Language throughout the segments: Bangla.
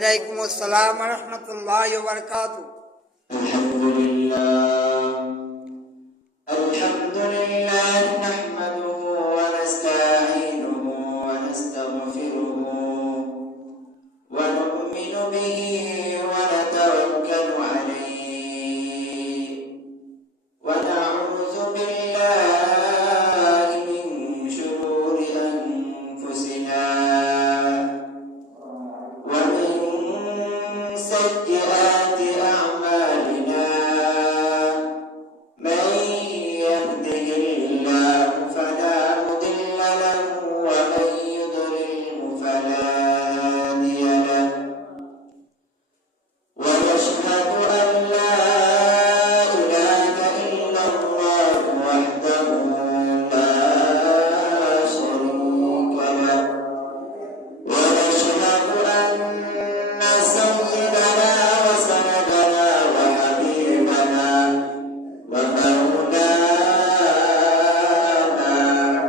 وعليكم السلام ورحمة الله وبركاته. الحمد لله نحمده ونستعينه ونستغفره ونؤمن به ونتوكل عليه ونعوذ بالله من شرور أنفسنا ومن سيئات أعمالنا. من يهده الله فلا مضل له ومن يضلله فلا هادي له ونشهد أن لا إله إلا الله وحده لا شريك له ونشهد أن سيدنا وسندنا وحبيبنا ومولانا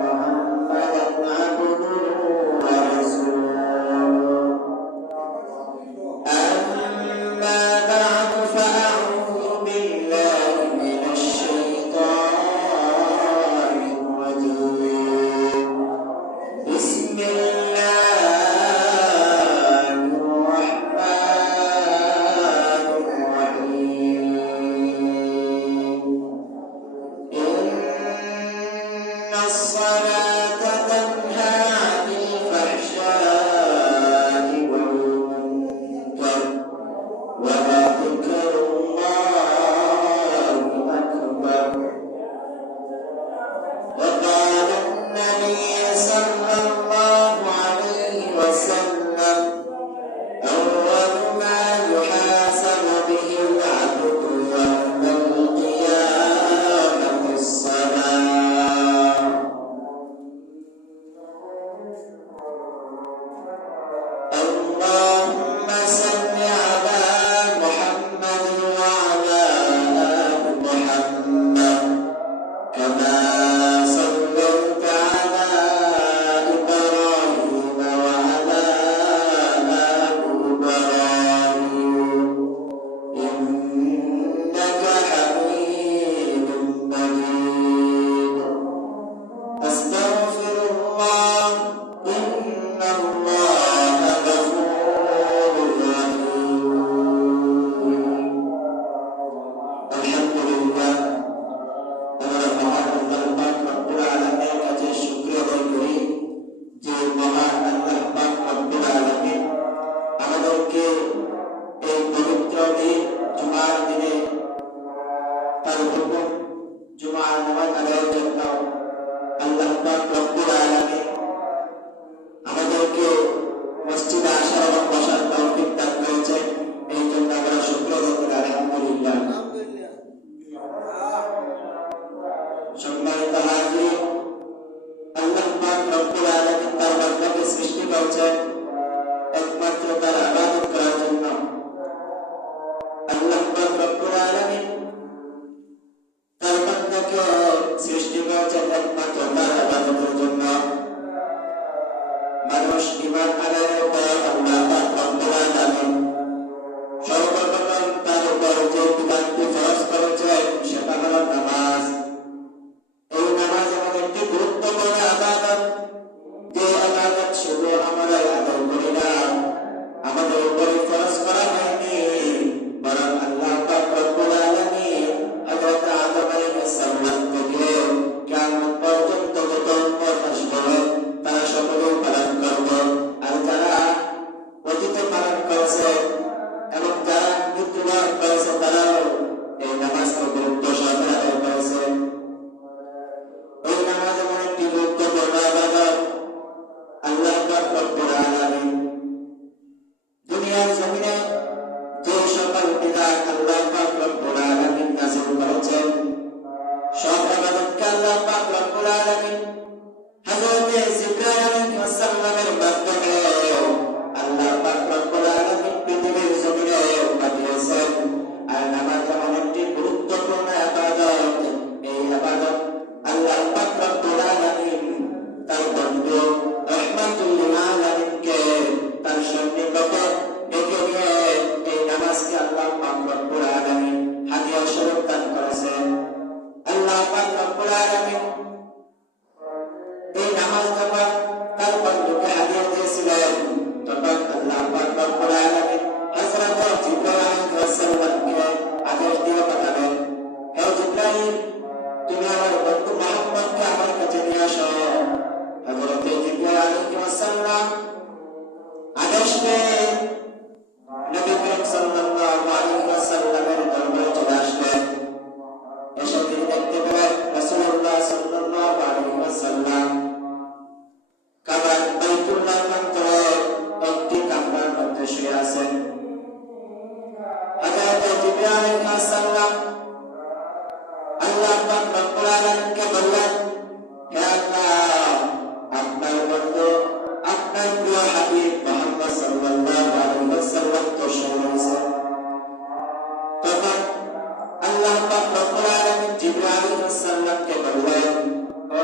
محمدا عبده ورسوله. أما بعد فأعوذ بالله من الشيطان الرجيم. بسم الله الرحمن الرحيم. إن الصلاة تنهى عن الفحشاء والمنكر ولذكر الله أكبر. وقال النبي صلى الله عليه وسلم: أول ما يحاسب به العبد يوم القيامة الصلاة. اللهم صل على محمد وعلى آل محمد كما صليت على إبراهيم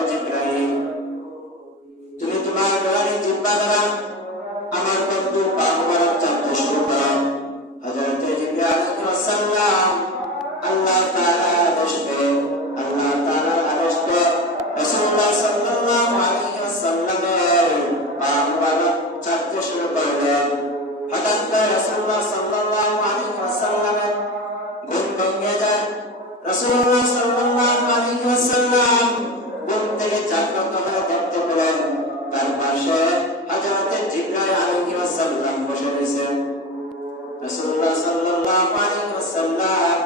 জিবরাইল, তুমি তোমার নূরানি জিহ্বা দ্বারা আমার বন্ধু পা মুবারক চাপতে শুরু করো। হযরত জিবরাইল আলাইহিস সালাম আল্লাহ তাআলার আদেশ পেয়ে রাসূলুল্লাহ সাল্লাল্লাহু আলাইহি ওয়াসাল্লামের পা মুবারক চাপতে শুরু করলেন। হঠাৎ করে রাসূলুল্লাহ সাল্লাল্লাহু আলাইহি ওয়াসাল্লামের ঘুম ভেঙে যায়। রাসূলুল্লাহ সাল্লাল্লাহু আলাইহি ওয়াসাল্লাম ঘুম থেকে জাগ্রত হয়ে দেখতে পেলেন তার পাশে হযরত জিবরাইল আলাইহিস সালাম বসে রয়েছেন। রাসূলুল্লাহ সাল্লাল্লাহু আলাইহি ওয়াসাল্লাম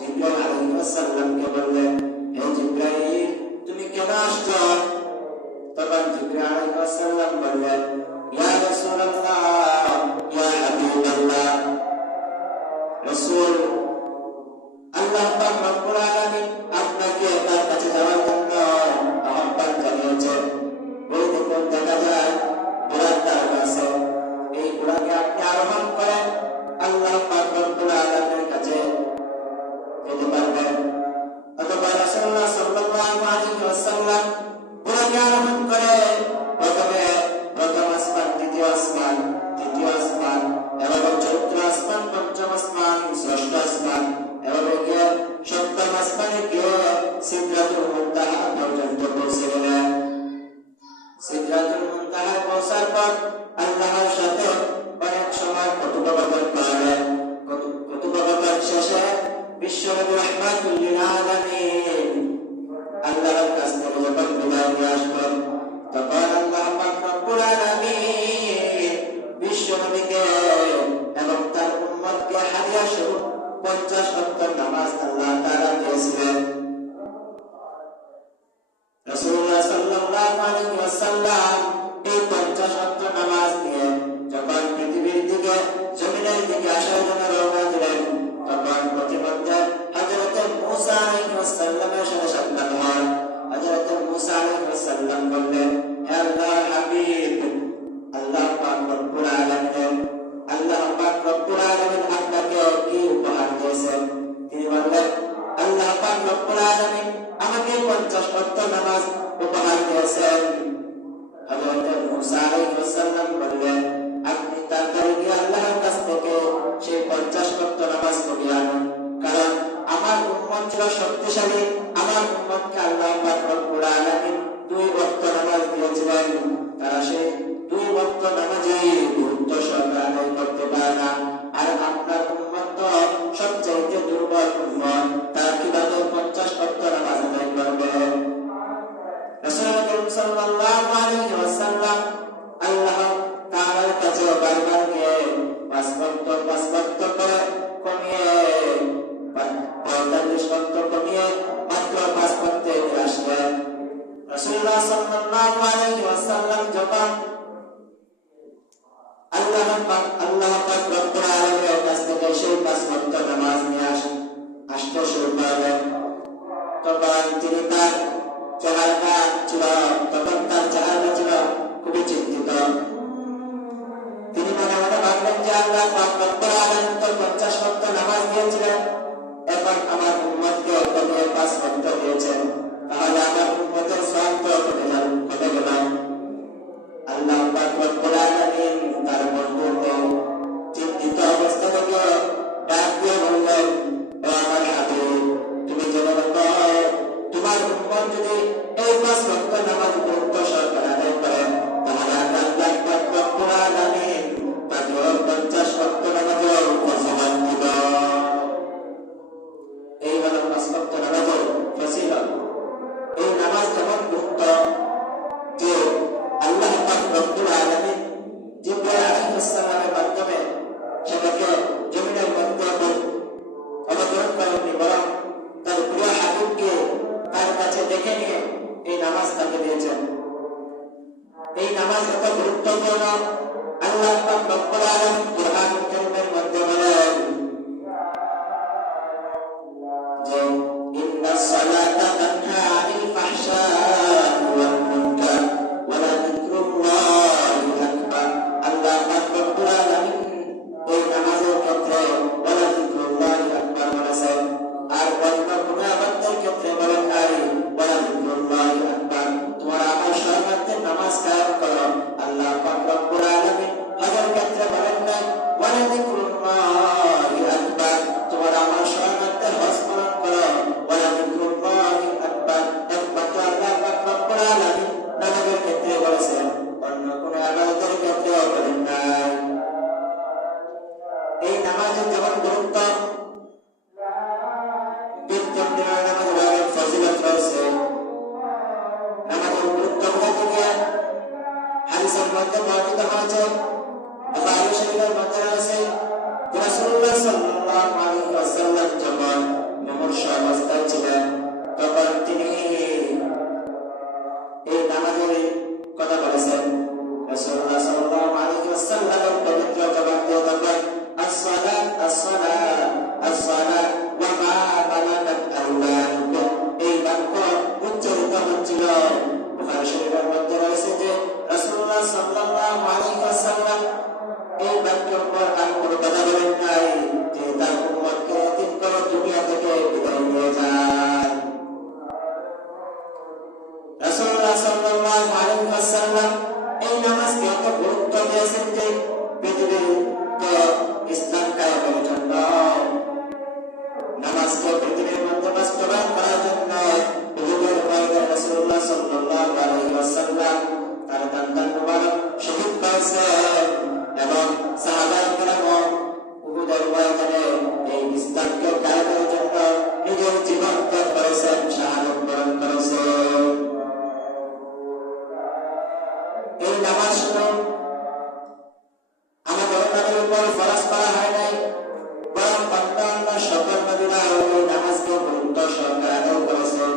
জিবরাইল আলাইহিস সালামকে বললেন, হে জিবরাইল, তুমি কেন আসছো? তখন জিবরাইল আলাইহিস সালাম বললেন, ইয়া রাসূলুল্লাহ, ইয়া হাবিবাল্লাহ, রাসূল, আল্লাহ পাক রব্বুল আলামিন আপনাকে তার কাছে যাওয়ার জন্য আহ্বান জানিয়েছেন। ওই দেখুন দেখা যায় ঘোড়ার তার কাছে, এই ঘোড়াকে আপনি আরোহণ করেন, আল্লাহ পাক রব্বুল আলামিনের কাছে যেতে পারবেন। অথবা রাসূলুল্লাহ সাল্লাল্লাহু আলাইহি ওয়াসাল্লাম ঘোড়াকে আরোহণ করে প্রথম আসমান, দ্বিতীয় আসমান, তৃতীয় আসমান, এভাবে চতুর্থ আসমান, পঞ্চম আসমান, ষষ্ঠ আসমান, এভাবে গিয়ে সপ্তম আসমানে গিয়ে সিদরাতুল মুনতাহা পর্যন্ত পৌঁছে গেলেন। সিদরাতুল মুনতাহায় পৌঁছার পর আল্লাহর সাথে অনেক সময় কথোপকথন করলেন। কথোপকথন শেষে বিশ্বনবী রাহমাতুল লিল আলামিন আল্লাহর কাছ থেকে যখন বিদায় নিয়ে আসলেন, তখন আল্লাহ পাক রব্বুল আলামিন বিশ্বনবীকে এবং তার উম্মতকে হাদিয়া স্বরূপ 50 ওয়াক্ত নামাজ আল্লাহ তাআলা দিয়েছিলেন। রাসূলুল্লাহ সাল্লাল্লাহু আলাইহি ওয়াসাল্লাম এই 50 ওয়াক্ত নামাজ নিয়ে যখন পৃথিবীর দিকে, জমিনের দিকে আসার জন্য রওনা দিলেন, তখন প্রতিমধ্যে হযরত মূসা আলাইহিস সালামের সাথে সাক্ষাৎ হয়। হযরত মূসা আলাইহিস সালাম বললেন, হে আল্লাহর হাবিব, আল্লাহ পাক রব্বুল আলামিন আপনাকে কি উপহার দিয়েছেন? তিনি বললেন, আল্লাহ পাক রব্বুল আলামিন আমাকে 50 ওয়াক্ত নামাজ উপহার দিয়েছেন। হযরত মূসা আলাইহিস সালাম বললেন, আপনি তাড়াতাড়ি গিয়ে আল্লাহর কাছ থেকে সেই 50 ওয়াক্ত নামাজ পড়িয়ে আনুন, কারণ আমার উম্মত ছিল শক্তিশালী। আমার উম্মতকে আল্লাহ পাক রব্বুল আলামিন 2 ওয়াক্ত নামাজ দিয়েছিলেন। তারা সেই 2 ওয়াক্ত নামাজই গুরুত্ব সহকারে আদায় করতে পারে না। আর আপনার উম্মত তো সবচাইতে দুর্বল উম্মত, তারা কিভাবে 50 ওয়াক্ত নামাজ আদায় করবে? রাসূলুল্লাহ সাল্লাল্লাহু আলাইহি ওয়াসাল্লাম আল্লাহ তাআলার কাছে বারবার গিয়ে 5 ওয়াক্ত করে কমিয়ে 45 ওয়াক্ত কমিয়ে মাত্র 5 ওয়াক্তে আসলেন। রাসূলুল্লাহ সাল্লাল্লাহু আলাইহি ওয়াসাল্লাম যখন আল্লাহ পাক রব্বুল আলামিনের কাছ থেকে সেই 5 ওয়াক্ত নামাজ নিয়ে আসতে শুরু করলেন, তখন তার চেহারাটা ছিল খুবই চিন্তিত। তিনি মনে মনে ভাবলেন যে আল্লাহ পাক রব্বুল আলামিন তো 50 ওয়াক্ত নামাজ দিয়েছিলেন, এখন আমার উম্মতকে কমিয়ে 5 ওয়াক্ত দিয়েছেন, তাহলে আমার উম্মতের সওয়াব তো কমে গেল। আল্লাহ পাক রব্বুল আলামিন তার বন্ধুকে চিন্তিত অবস্থা থেকে ডাক দিয়ে বললেন, ও আমার হাবিব, তুমি জেনে রাখো, তোমার উম্মত যদি এই 5 ওয়াক্ত নামাজ গুরুত্ব সহকারে আদায় করে, তাহলে আল্লাহ পাক রব্বুল আলামিন তাকে 50 ওয়াক্ত নামাজের ফজিলত দিবেন। এই হলো 5 ওয়াক্ত নামাজের ফজিলত। এই নামাজ যেমন গুরুত্ব যে আল্লাহ পাক রব্বুল আলামিন জিবরাইল আলাইহিস সালামের মাধ্যমে সেটাকে জমিনের মধ্যে অবতরণ করেননি, বরং তার প্রিয় হাবিবকে তার কাছে দেখে নিয়ে এই নামাজ তাকে দিয়েছেন। এই নামাজ এত গুরুত্বপূর্ণ, আল্লাহ পাক রব্বুল আলামিন কুরআনুল কারীমের মধ্যে বলেন যে ইন্নাস সালাতা তানহা আনিল ফাহশাই ওয়াল মুনকার ওয়া লাযিকরুল্লাহি আকবার। আল্লাহ পাক রব্বুল আলামিন এই নামাজের ক্ষেত্রে ওয়া লাযিকরুল্লাহি আকবার বলেছেন, আর অন্য কোনো ইবাদতের ক্ষেত্রে বলেন নাই ওয়া লাযিকরুল্লাহি আকবার। মধ্যে বর্ণিত হয়েছে, বুখারী শরীফের মধ্যে রয়েছে, রাসূলুল্লাহ সাল্লাল্লাহু আলাইহি ওয়াসাল্লাম যখন মুমূর্ষ অবস্থায় ছিলেন তখন তিনি এই নামাজের কথা বলেছেন। রাসূলুল্লাহ সাল্লাল্লাহু আলাইহি ওয়াসাল্লামের পবিত্র জবান দিয়ে বলেন, as-salat as-salat as-salat ওয়া মা মালাকাত আইমানুকুম। এই বাক্য উচ্চারিত হচ্ছিল। বুখারী শরীফের মধ্যে রয়েছে যে রাসূলুল্লাহ সাল্লাল্লাহু আলাইহি ওয়াসাল্লাম এই বাক্যের পর আর কোনো কথা বলেন নাই যে তার উম্মতকে এতিম করে দুনিয়া থেকে বিদায় নিয়ে যায়। রাসূলুল্লাহ সাল্লাল্লাহু আলাইহি ওয়াসাল্লাম এই নামাজকে এত গুরুত্ব দিয়েছেন যে পৃথিবীতে ইসলাম কায়েমের জন্য, নামাজকে পৃথিবীর মধ্যে বাস্তবায়ন করার জন্য উহুদের ময়দানে রাসূলুল্লাহ সাল্লাল্লাহু আলাইহি ওয়াসাল্লাম তার দান মুবারক শহীদ করেছেন এবং সাহাবায়ে কেরাম উহুদের ময়দানে এই ইসলামকে কায়েমের জন্য নিজের জীবন ত্যাগ করেছেন, শাহাদাত বরণ করেছেন। এই নামাজ শুধু আমাদের নবীর উপর ফরজ করা হয় নাই, বরং অন্যান্য সকল নবীরা এই নামাজকে গুরুত্ব সহকারে আদায় করেছেন।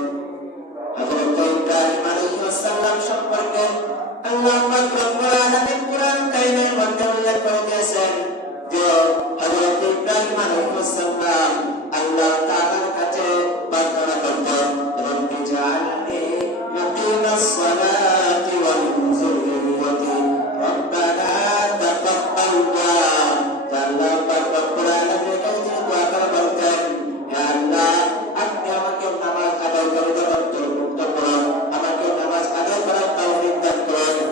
হযরত ইব্রাহিম আলাইহিস সালাম সম্পর্কে আল্লাহ পাক রব্বুল আলামিন কুরআন কারীমের মধ্যে উল্লেখ করে দিয়েছেন যে হযরত ইব্রাহিম আলাইহিস সালাম আল্লাহ তাআলার কাছে প্রার্থনা করতেন, রব্বি জাআলনি মুকিমাস সালাতি ওয়া মিন যুররিয়্যতি রব্বানা তাকাব্বাল দুআ। আল্লাহ পাক রব্বুল আলামিনের কাছে দোয়া করে বলতেন, হে আল্লাহ, আপনি আমাকে নামাজ আদায় করতে অন্তর্ভুক্ত করুন, আমাকে নামাজ আদায় করার তৌফিক দান করুন।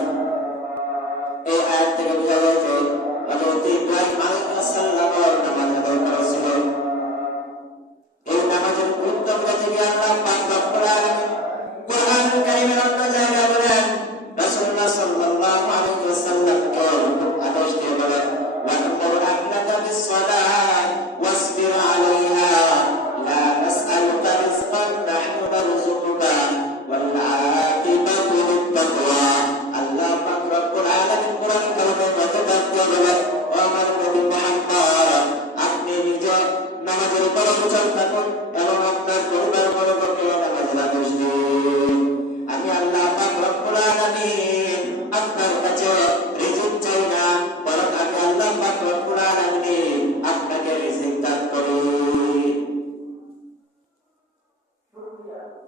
এই আয়াত থেকে বোঝা যায় যে হযরত ইব্রাহিম আলাইহিস সালাম নামাজ আদায় করেছিলেন। এই নামাজের গুরুত্ব বুঝতে গিয়ে আল্লাহ পাক রব্বুল আলামিন কুরআন কারীমের অন্য জায়গায় বলেন, রাসূলুল্লাহ সাল্লাল্লাহু আলাইহি ওয়াসাল্লামকে আদেশ দিয়ে বলেন, ওয়া'মুর আহলাকা বিস-সালাত ওয়াসবির আলাইহা লা নাসআলুকা রিজকান নাহনু নারযুকুকা ওয়াল আকিবাতু লিত-তাকওয়া। আল্লাহ পাক রব্বুল আলামিন কুরআন কারীমের মধ্যে দিয়ে বলেন, ও আমার নবী মুহাম্মদ, আপনি নিজে নামাজের উপর অবিচল থাকুন এবং আপনার পরিবার বর্গকে নামাজের আদেশ দিন। আমি আল্লাহ পাক রব্বুল আলামিন আপনার কাছে রিজিক চাই না, বরং আমি আল্লাহ পাক রব্বুল আলামিন আপনাকে রিজিক দান করি।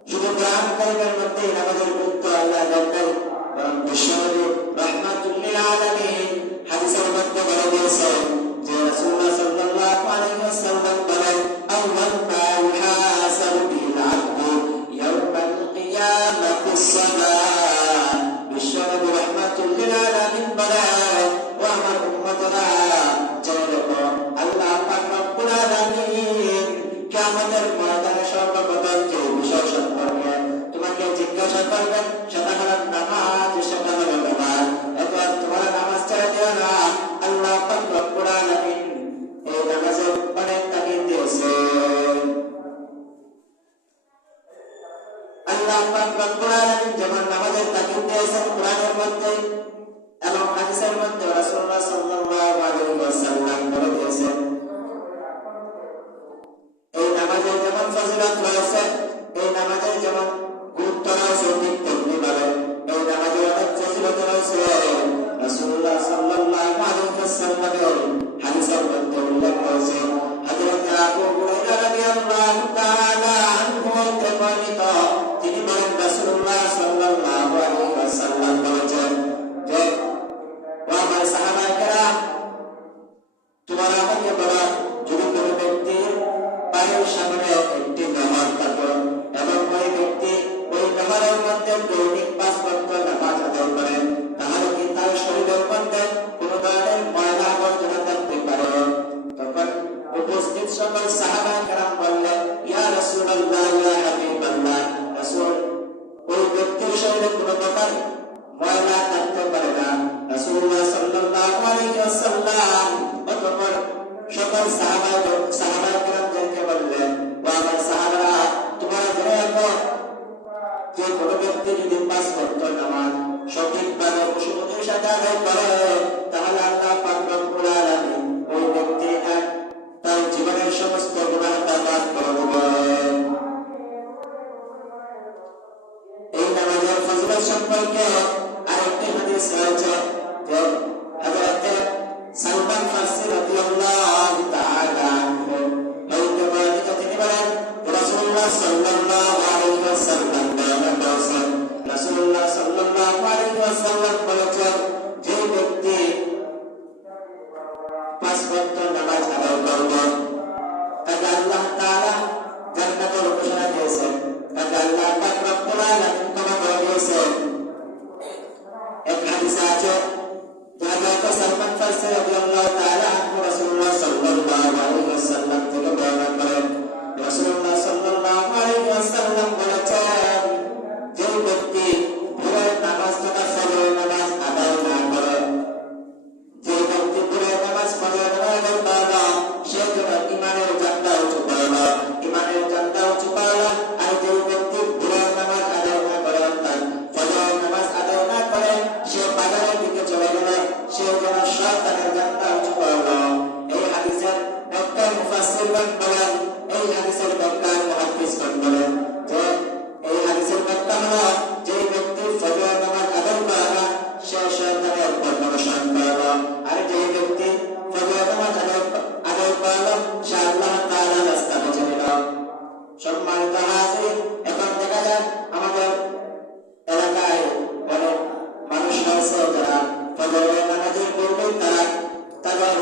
শুধু কোরআন কারীমের মধ্যে নামাজের গুরুত্ব আল্লাহ দেন নাই, বরং বিশ্বনবী রাহমাতুল লিল আলামিন হাদিসের মধ্যে বলে দিয়েছেন যে রাসূলুল্লাহ সাল্লাল্লাহু আলাইহি ওয়াসাল্লাম বলেন, আউয়াল মা ইউহাসাবু বিল আবদু ইয়াওমাল কিয়ামাতিস সালাত। বিশ্বনবী রাহমাতুল লিল আলামিন বলেন, ও আমার উম্মতরা, জেনে রাখো আল্লাহ পাক রব্বুল আলামিন কিয়ামতের ময়দানে সর্বপ্রথম যে বিষয় সম্পর্কে তোমাকে জিজ্ঞাসা করবেন সেটা হলো নামাজ, সেটা হলো নামাজ। এবার তোমরা নামাজ ছেড়ে দিও না। আল্লাহ পাক রব্বুল আলামিন এই নামাজের অনেক তাকিদ দিয়েছেন। আল্লাহ পাক রব্বুল আলামিন যেমন নামাজের তাকিদ দিয়েছেন কোরআনের মধ্যে এবং হাদিসের মধ্যে, রাসূলুল্লাহ সাল্লাল্লাহু আলাইহি ওয়াসাল্লাম বলে দিয়েছেন। এই নামাজের যেমন ফজিলত রয়েছে, এই নামাজের যেমন গুরুত্ব রয়েছে, ঠিক তেমনিভাবে এই নামাজের অনেক ফজিলত রয়েছে। রাসূলুল্লাহ সাল্লাল্লাহু আলাইহি ওয়াসাল্লামের হাদিসের মধ্যে উল্লেখ রয়েছে, হযরত আবু হুরায়রা রাদিয়াল্লাহু তাআলা আনহু হতে বর্ণিত, তিনি বলেন, রাসূলুল্লাহ সাল্লাল্লাহু আলাইহি ওয়াসাল্লাম বলেছেন যে, ও আমার সাহাবায়ে কেরাম, তোমরা আমাকে বলো, যদি কোনো ব্যক্তির বাড়ির সামনে একটি নহর থাকে এবং ওই ব্যক্তি ওই নহরের মধ্যে দৈনিক 5 ওয়াক্ত নামাজ আদায় করে, তাহলে কি তার শরীরের মধ্যে কোনো ধরনের ময়লা আবর্জনা থাকতে পারে? তখন উপস্থিত সকল সাহাবায়ে কেরাম বললেন, ইয়া রাসূলুল্লাহ, ইয়া হাবিবাল্লাহ, রাসূল, ওই ব্যক্তির শরীরে কোনো প্রকার ময়লা থাকতে পারে না। রাসূলুল্লাহ সাল্লাল্লাহু আলাইহি ওয়াসাল্লাম অতঃপর সকল সাহাবায়ে কেরামদেরকে বললেন, ও আমার সাহাবারা, তোমরা জেনে রাখো যে কোনো ব্যক্তি যদি 5 ওয়াক্ত নামাজ সঠিকভাবে খুশুর সাথে আদায় করে আলাইহি ওয়াসাল্লাম বলেছেন, যে ব্যক্তি 5 ওয়াক্ত নামাজ আদায় করবে তাকে আল্লাহ তাআলা জান্নাতের ঘোষণা দিয়েছেন, তাকে আল্লাহ পাক রব্বুল আলামিন ক্ষমা করে দিয়েছেন। এক হাদিসে আছে, হযরত সালমান ফারসি রাদিয়াল্লাহু তাআলা আনহু রাসূলুল্লাহ সাল্লাল্লাহু আলাইহি ওয়াসাল্লাম থেকে বর্ণনা করেন, রাসূলুল্লাহ সাল্লাল্লাহু আলাইহি ওয়াসাল্লাম বলেছেন, যে ব্যক্তি ভোরের নামাজ তথা ফজরের নামাজ আদায় না করে, যে ব্যক্তি ভোরের নামাজ ফজরের নামাজ আদায় করে না, সে যেন ঈমানের জান্নাত উঁচু পায় না, ঈমানের জান্নাত উঁচু পায় না। আর যে ব্যক্তি ভোরের নামাজ আদায় না করে, অর্থাৎ ফজরের নামাজ আদায় না করে, সে বাজারের দিকে চলে গেলে সে যেন শয়তানের জান্নাত উঁচু পায় না। এই হাদিসের ব্যাখ্যা মুফাসসিরগণ বলেন, এই হাদিসের ব্যাখ্যা মুহাদ্দিসগণ বলেন যে এই হাদিসের ব্যাখ্যা হলো, যে ব্যক্তি ফজরের নামাজ আদায় করে না, সে শয়তানের পরামর্শন করে না। আর যে ব্যক্তি ফজরের নামাজ আদায় করল, সে আল্লাহ তাআলার রাস্তা বেছে নিল। সম্মানিত হাজিরিন, এখন দেখা যায় আমাদের এলাকায় অনেক মানুষ রয়েছে যারা ফজরের নামাজের পূর্বে তারা তাদের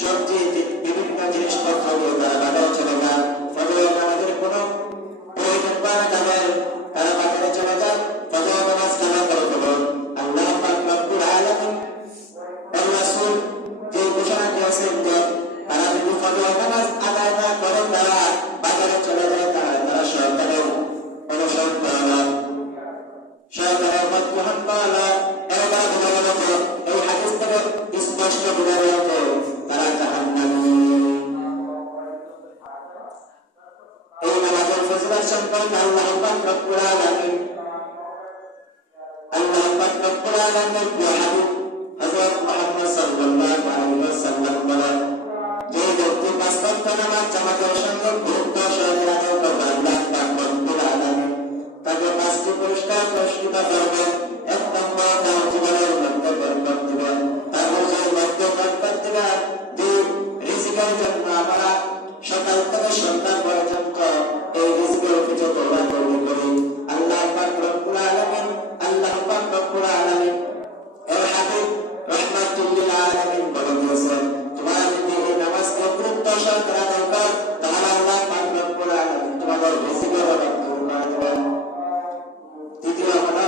সবজি বিভিন্ন জিনিসপত্র দিয়ে তারা বাজারে চলে যায়। ফজরের নামাজের কোনো প্রয়োজন পড়ে না তাদের, তারা বাজারে চলে যায় ফজরের নামাজ কাজা করে ফেলুন। আল্লাহ পাক রব্বুল আলামিন এর রাসূল যে ঘোষণা দিয়েছেন যে তারা যদি ফজরের নামাজ আদায় না করে তারা বাজারে চলে যায়, তারা শয়তানের অনুসরণ করে না, শয়তানের পথ গ্রহণ করে না। এবার বোঝা গেল যে এই হাদিস থেকে স্পষ্ট বোঝা গেল যে তারা জাহান্নামী। এই নামাজের ফজিলত সম্পর্কে আল্লাহ পাক রব্বুল আলামিন প্রিয় হাবিব হযরত মুহাম্মদ সাল্লাল্লাহু আলাইহি ওয়াসাল্লাম বলেন, যে ব্যক্তি 5 ওয়াক্ত নামাজ জামাতের সঙ্গে গুরুত্ব সহকারে আদায় করবে, আল্লাহ পাক রব্বুল আলামিন তাকে 5টি পুরস্কার পুরস্কৃত করবেন। 1 নম্বর তার জীবনের মধ্যে বরকত দিবেন, তার রোজের মধ্যে বরকত দিবেন। যে রিজিকের জন্য আমরা সকাল থেকে সন্ধ্যা পর্যন্ত এই রিজিকের পিছনে দৌড়াদৌড়ি করি, আল্লাহ পাক রব্বুল আলামিন এর হাবিব রাহমাতুল লিল আলামিন বলে দিয়েছেন, তোমরা যদি এই নামাজকে গুরুত্ব সহকারে আদায় করো, তাহলে আল্লাহ পাক রব্বুল আলামিন তোমাদের রিজিকের অনেক দূর করে দেবেন। দ্বিতীয় হলো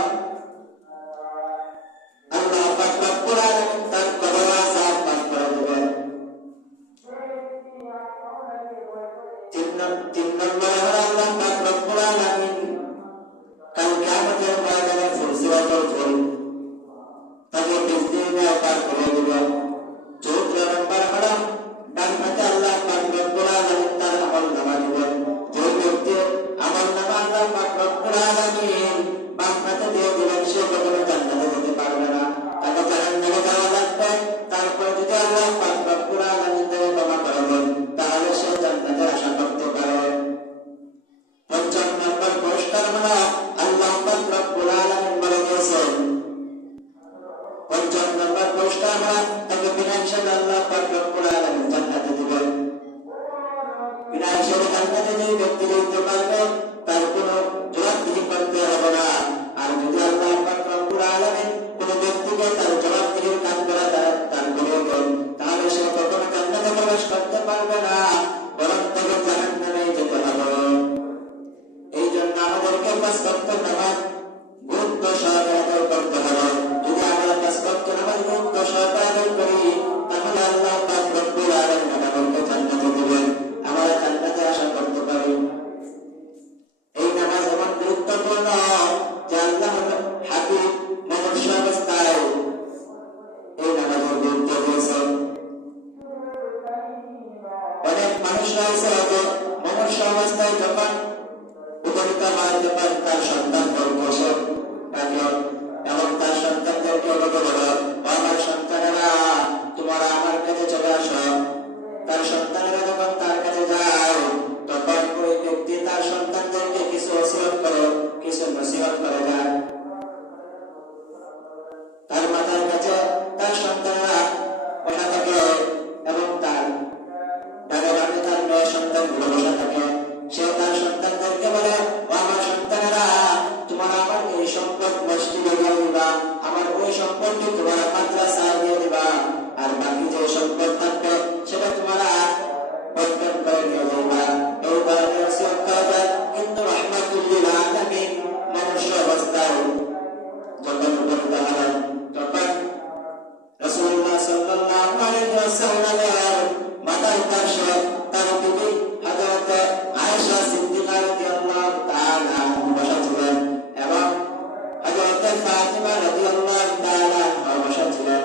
ফাতিমা রাদিয়াল্লাহু তাআলা আনহা বসা ছিলেন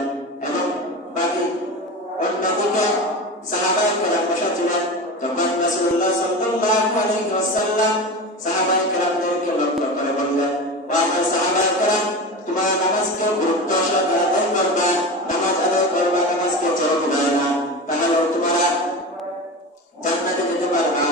এবং বাকি অন্যদিকে সাহাবায়ে কেরাম বসা ছিলেন। তখন রাসূলুল্লাহ সাল্লাল্লাহু আলাইহি ওয়াসাল্লাম সাহাবায়ে কেরামদেরকে লক্ষ্য করে বললেন, ও আমার সাহাবায়ে কেরাম, তোমরা নামাজকে গুরুত্ব সহকারে আদায় করবা, নামাজ আদায় করবা, নামাজকে ছেড়ে দিবা না, তাহলে তোমরা জান্নাতে যেতে পারবা।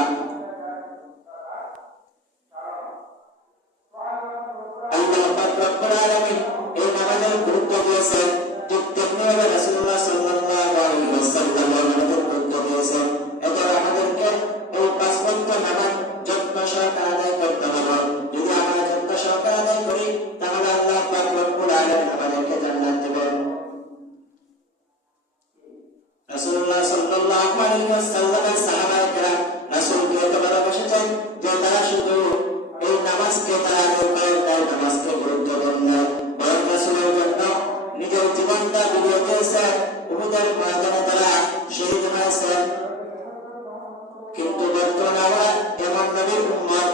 আল্লাহ পাক রব্বুল আলামিন এই নামাজের গুরুত্ব দিয়েছেন, ঠিক তেমনিভাবে রাসূলুল্লাহ সাল্লাল্লাহু আলাইহি ওয়াসাল্লাম আমাদের গুরুত্ব দিয়েছেন। এজন্য আমাদেরকে এই পাঁচ ওয়াক্ত নামাজ যত্ন সহকারে আদায় করতে হবে। যদি আমরা যত্ন সহকারে আদায় করি তাহলে আল্লাহ পাক রব্বুল আলামিন আমাদেরকে জান্নাত দেবেন। রাসূলুল্লাহ সাল্লাল্লাহু আলাইহি ওয়াসাল্লামের সাহাবায়ে কেরাম রাসূলকে এত ভালোবেসেছেন যে তারা শুধু এই নামাজকে তারা আদায় করেন নাই, নামাজকে গুরুত্ব দেন নাই, বরং রাসূলের জন্য নিজের জীবনটা বিলিয়ে দিয়েছেন। উহুদের ময়দানে তারা শহীদ হয়েছেন। কিন্তু বর্তমানে আমরা এমন নবীর উম্মত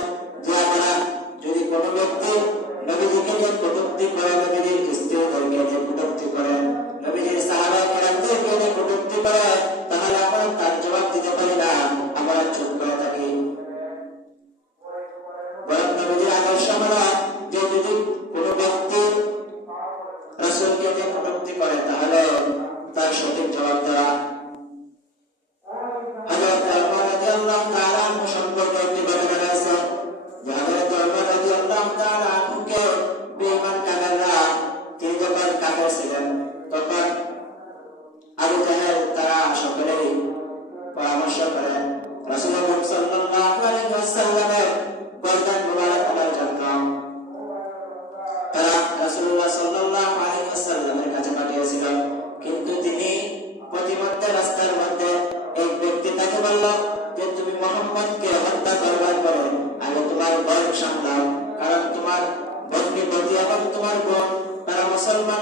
যে আমরা যদি কোনো ব্যক্তি নবীজিকে নিয়ে কটূক্তি করে, নবীজির স্ত্রীদেরকে নিয়ে কটূক্তি করে, নবীজির সাহাবায়ে কেরামদেরকে নিয়ে কটূক্তি করে, তাহলে আমরা তার জবাব দিতে পারি না, আমরা চুপ করে থাকি। বরং নবীজির আদর্শ হলো যে যদি কোনো ব্যক্তি রাসূলকে নিয়ে কটূক্তি করে তাহলে তার সঠিক জবাব দেওয়া। হযরত ওমর রাদিয়াল্লাহু তাআলা আনহু সম্পর্কে একটি বর্ণনা আছে যে হযরত ওমর রাদিয়াল্লাহু তাআলা আনহুকে বেঈমান কাফেররা, তিনি যখন কাফের ছিলেন তখন আবু জাহেল তারা সকলেই পরামর্শ করে রাসূলুল্লাহ সাল্লাল্লাহু আলাইহি ওয়াসাল্লামের গর্দান মুবারক আনার জন্য তারা রাসূলুল্লাহ সাল্লাল্লাহু আলাইহি ওয়াসাল্লামের কাছে পাঠিয়েছিল। কিন্তু তিনি প্রতিমধ্যে রাস্তার মধ্যে এক ব্যক্তি তাকে বলল যে তুমি মুহাম্মদকে হত্যা করবার পরে আগে তোমার বোন সামলাও, কারণ তোমার ভগ্নিপতি এবং তোমার বোন তারা মুসলমান